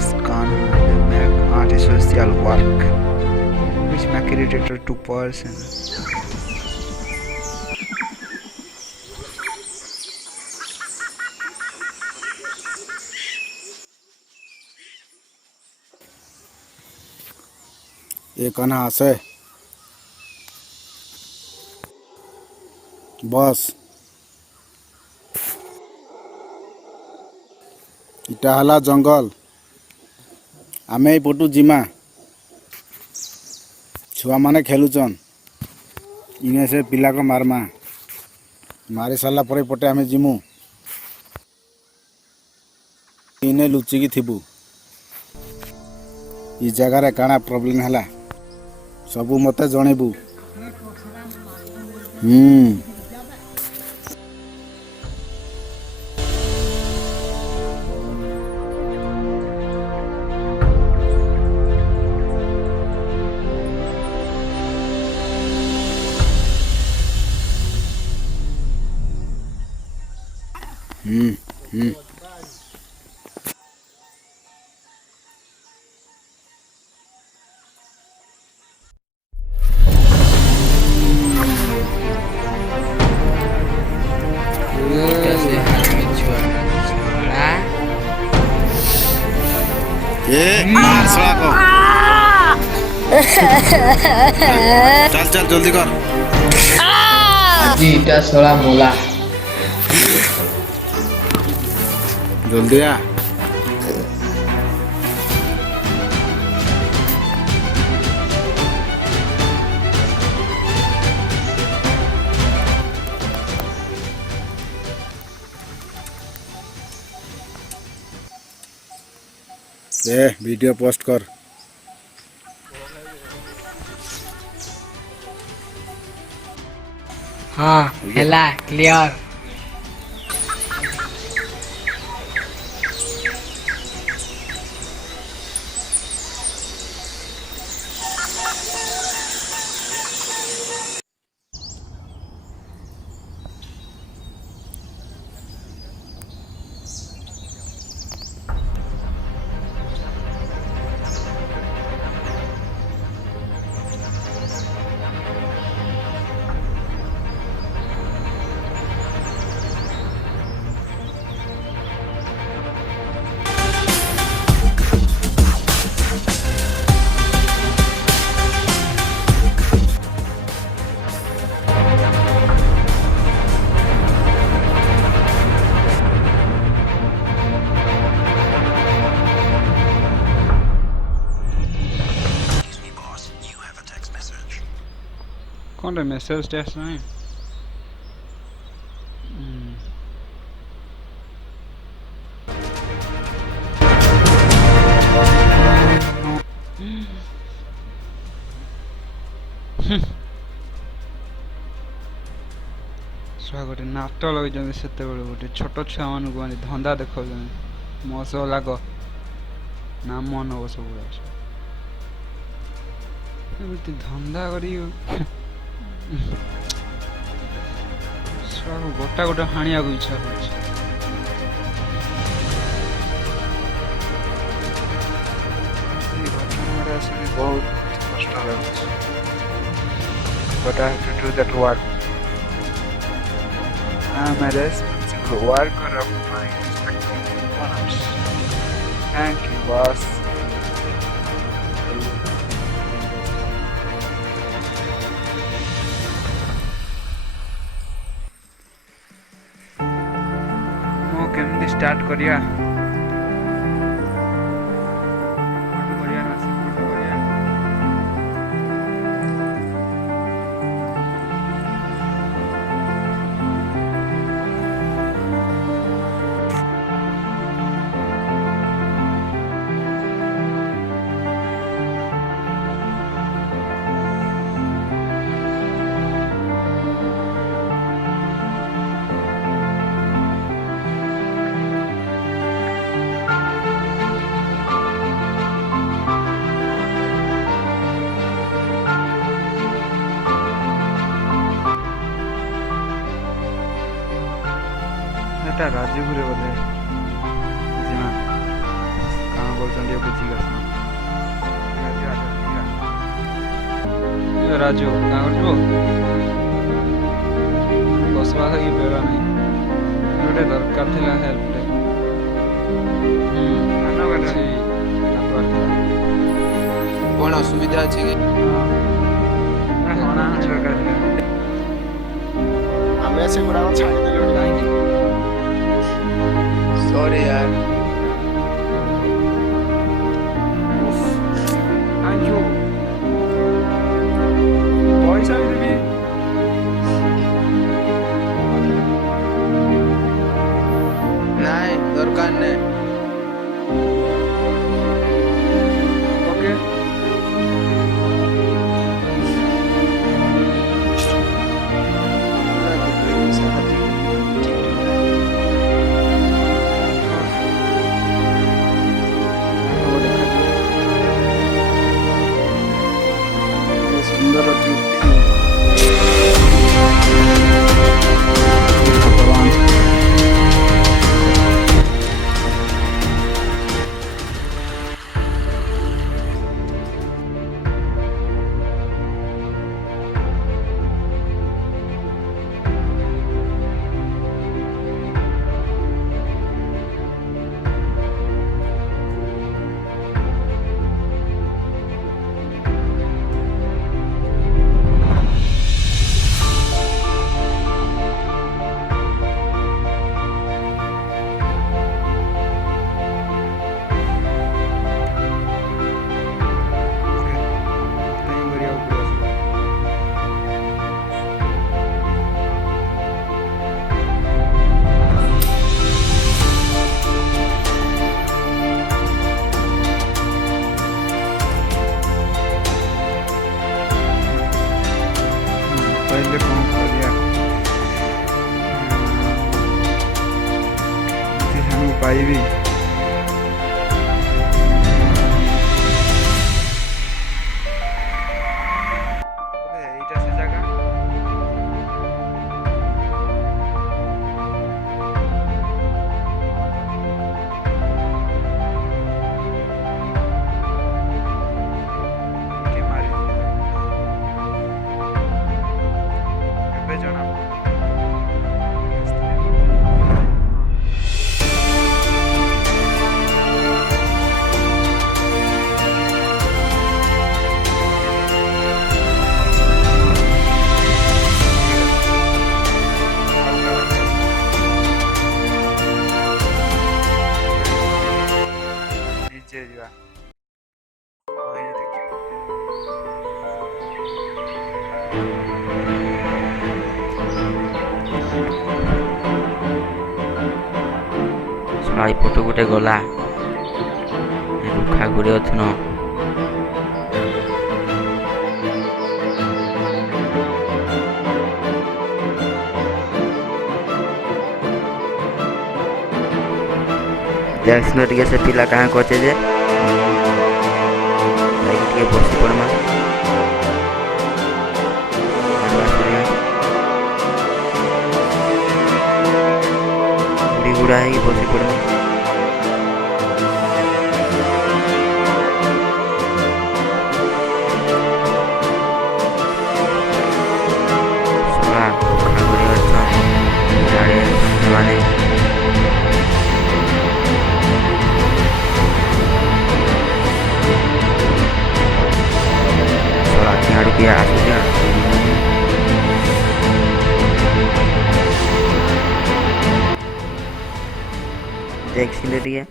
is Kanha, make antisocial work, which make irritator to person. ये कना আছে बस इटा हला जंगल आमे पटु जिमा छुआ माने खेलुचन इने से पिला को मारमा मारी साला परे पटे आमे जिमु इने लुचि की थिबु ई जगह रे काना प्रॉब्लम हला सबु मते जणेबु मार को चल चल जल्दी कर जी इटा सोला मोला जल्दी आ वीडियो पोस्ट कर हाँ हेला क्लियर कौन रे मैसेज टेस्ट नहीं छुआ गोटे नाट लगे से गोटे छोट छुआ मानक माने धंदा देख मो सह लाग नाम मन हम सब धंदा करी छुआ को गोटा गोटा हाणिया को इच्छा हो बहुत कष्ट लगे but I have to do that work. I am a responsible worker of my respective owners. Thank you, boss. ମୁଁ କେମିତି ଷ୍ଟାର୍ଟ କରିବା এটা রাজীপুরে বলে জিমা কাম বলছ ଟିକେ ବୁଝିକି ଆସ ରାଜୁ କାଁ କରୁଛୁ ବସବା ଲାଗି ବେଳ ନାହିଁ ଗୋଟେ ଦରକାର ଥିଲା ହେଲ୍ପଟେ ଅଛି ଦରକାର ଥିଲା କ'ଣ ଅସୁବିଧା ଅଛି କି? ହଣା ହଣି ଦରକାର ଥିଲା ଆମେ ସେଗୁଡ଼ାକ ଛାଡ଼ିଦେଲୁ କାହିଁକି? ସରି ୟାର। ଥ୍ୟାଙ୍କ ୟୁ ପଇସା ବି ଦେବି ନାଇଁ ଦରକାର ନାହିଁ। ଓକେ ସୁନ୍ଦର ଭଗବାନ କହିଲେ କ'ଣ କରିବା ମୁଁ ପାଇବି ଏଇଟା ସେ ଜାଗା ଏଇଠି ମାରିଥିଲି ଏବେ ଜଣା ନିଜେ ଯିବା ଶଳା ଏପଟୁ ଗୋଟେ ଗଲା ରୁଖା ଗୁଡ଼ି ଅଛୁନ ଦେଖ ଟିକେ ସେ ପିଲା କାଁ କରୁଛେ ଯେ ଯାଇକି ଟିକେ ବସି ପଡ଼ମା ବୁଢ଼ୀ ବୁଢ଼ା ହେଇକି ବସି ପଡ଼ମା ଶଳା ରୁଖା ଗୁଡ଼ି ଅଛନ୍ ଇଆଡ଼େ ସେମାନେ ଆଡ଼ୁ କିଏ ଆସୁଛି ଦେଖିଲେ ଟିକେ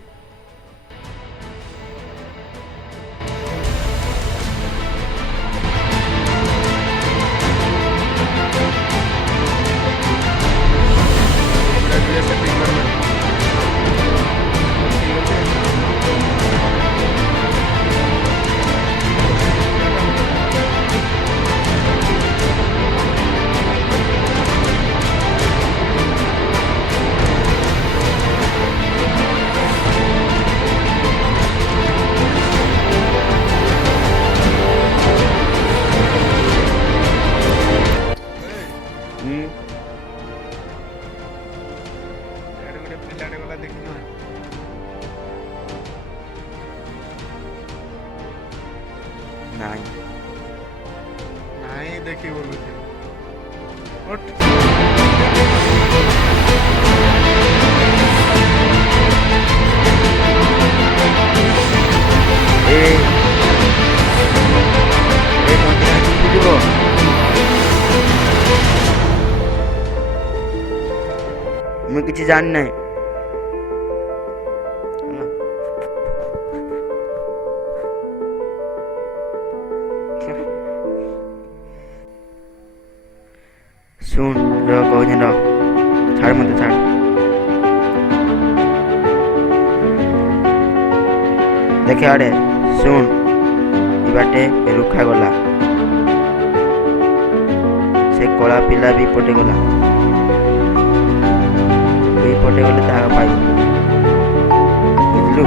ନାଇଁ ନାଇଁ ଦେଖି ବୋଲୁଛୁ ଉଠ। ଏ ମନ୍ଦିର ଯିବ ମୁଁ କିଛି ଜାଣି ନାହିଁ। ଶୁଣ ର କହୁଛି ର ଛାଡ଼ ମତେ ଛାଡ଼। ଦେଖେ ଆଡ଼େ ଶୁଣ ଏ ବାଟେ ରୁଖା ଗଲା ସେ କଳା ପିଲା ବି ପଟେ ଗଲା ଏଇ ପଟେ ଗଲେ ତାହା ପାଇବ ବୁଝିଲୁ।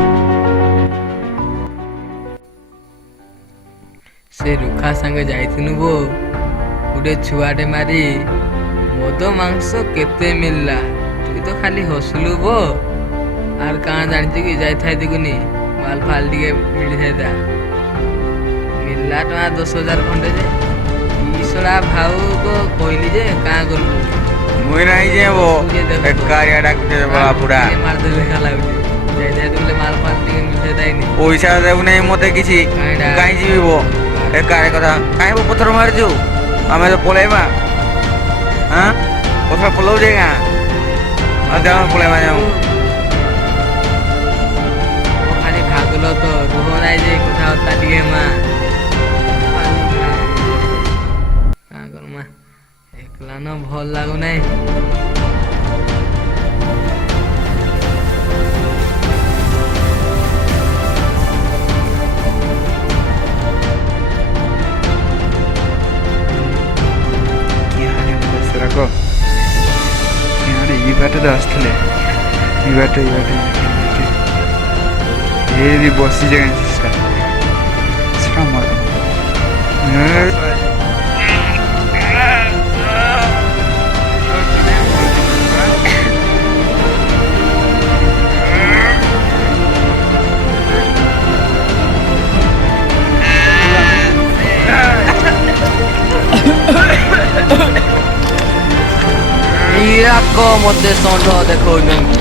ସେ ରୁଖା ସାଙ୍ଗେ ଯାଇଥିନୁ ବୋ ଗୋଟେ ଛୁଆଟେ ମାରି ମଦ ମାଂସ କେତେ ମିଳିଲା ତୁଇ ତ ଖାଲି ହସିଲୁ ବୋ ଆର୍ କାଣା ଜାଣିଛୁ କି ଯାଇଥାଏ ଦିଗୁନି ମାଲ ଫାଲ ଟିକେ ମିଳିଥାଇତା ମିଳିଲା ଟଙ୍କା 10,000 ଖଣ୍ଡେ ଯେ ଇସଡ଼ା ଭାଉ କହିଲି ଯେ କାଁ କଲୁ ମୁଇଁ ନାହିଁ ଯେ ବୋ ବେକାରିଆ ଡାକୁଛେ ବୁଢ଼ା ମାରିଦେଲେ ଲେଖା ଲାଗୁଛି ଯାଇଥାଏ ବୋଲେ ମାଲ ଫାଲ ଟିକେ ମିଳିଥାଇତାଇନି ପଇସା ଦେବୁ ନାହିଁ ମତେ କିଛି କାହିଁ ଯିବି ବୋ ବେକାର କଥା କାହିଁ ବୋ ପଥର ମାରିଛୁ ଆମେ ତ ପଳେଇବା ହଁ ପଥର ପଲଉଛେ ଗାଁ ଦେହ ପଳେଇବା ଯାଉ ଖାଲି ଭାଗଲ ତ ରୁହ ନାହିଁ ଯେ କଥାବାର୍ତ୍ତା ଟିକେ ମା କାଁ କରମା ଏକଲା ନ ଭଲ ଲାଗୁନାହିଁ। ରାଗ ଇଆଡ଼େ ଇ ବାଟେ ତ ଆସିଥିଲେ ଇ ବାଟେ ଏ ବି ବସିଛେ କାହିଁ ସେଟା ମର ଇରାକ ମତେ ଷଣ୍ଢ ଦେଖଉଛନ୍ତି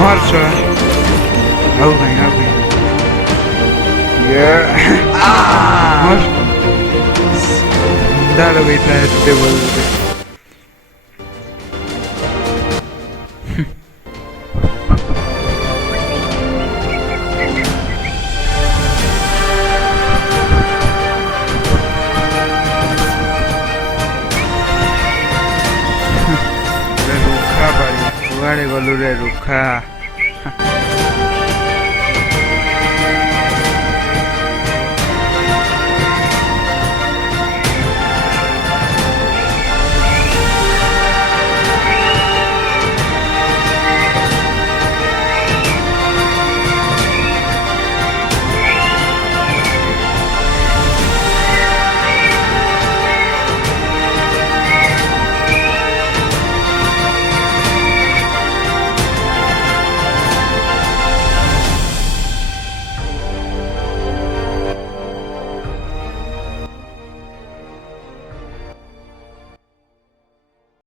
ମର ଛୁଆ ଆଉ କାହିଁ मर दाल बैठा है टेबल पे रुखा बाड़ी कुआड़े गलु रे रुखा